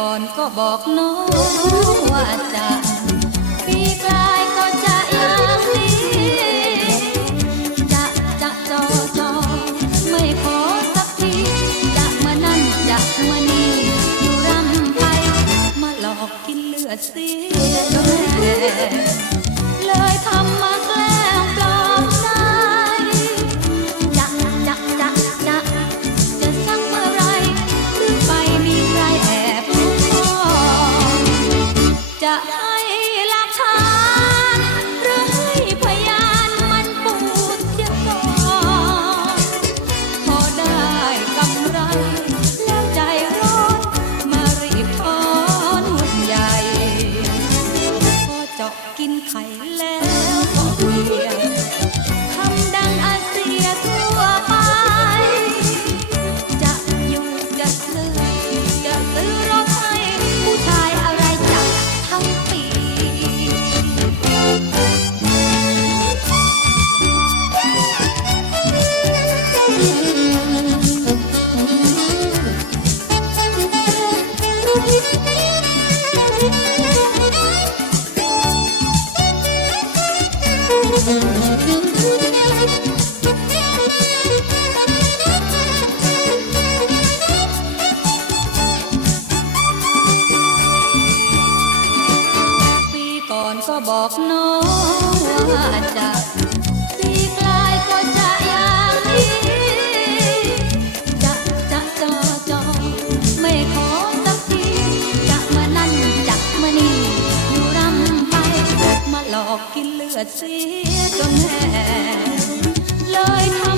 ก่อนก็บอกน้องว่าจะปีกลายก็จะอย่างนี้จะจะจอจอไม่ขอสักทีจะมานั่นจะมานี่อยู่รำไป มาหลอกกินเลือดเสียเลยทำมา บอกน้องว่าจะ สัตว์เสียจนแห้เลยท